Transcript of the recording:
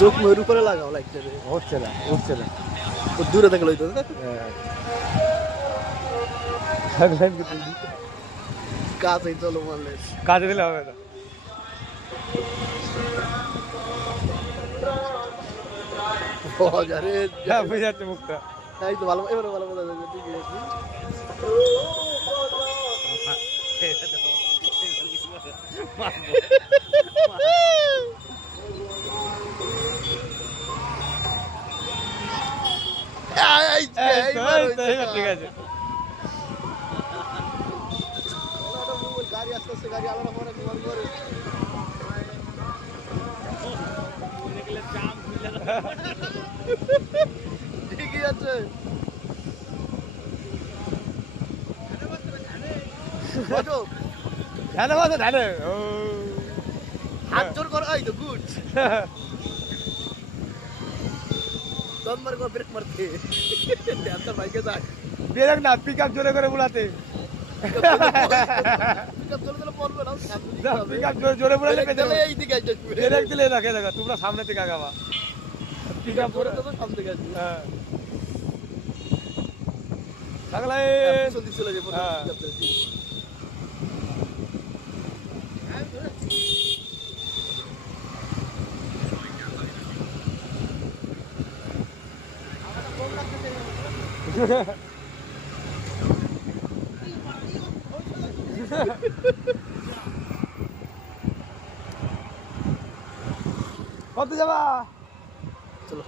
চোখ মেয়ের উপরে লাগাও লাইটটা রে। হচ্ছে না ও দূরে থাকলে হইতো না? কাছেই চলো মারলে। কাজে দিলে হবে না। আরে হ্যাঁ বুঝে যাচ্ছে মুখটা। এই তো ভালো, এবারে ভালো বোঝা যাচ্ছে, ঠিক আছে। ঠিক আছে। গাড়ি আস্তে আস্তে, গাড়ি আলাদা করে কি করে। ঠিকই আছে। ধানে বাজে ধানে। হাত জোর করো, এই তো গুড। দম মার করে ব্রেক মারতে। ধ্যানটা বাইকে যায়। ব্রেক না, পিক আপ জোরে করে বুলাতে। পিকআপ চলে চলে পড়বে না, সামনে দিকে হবে। পিক আপ জোরে বুলালে পেছনে। তাহলে এই দিকে আসবে। ব্রেক দিলে দেখে দেখো তোমরা সামনে থেকে আগাবা। পিক আপ পরে তো সামনে দিকে আসবে। হ্যাঁ থাকলে পিছন দিকে চলে যাবে। হ্যাঁ। পিকআপ চলে যাবে। কত যাবা? চলো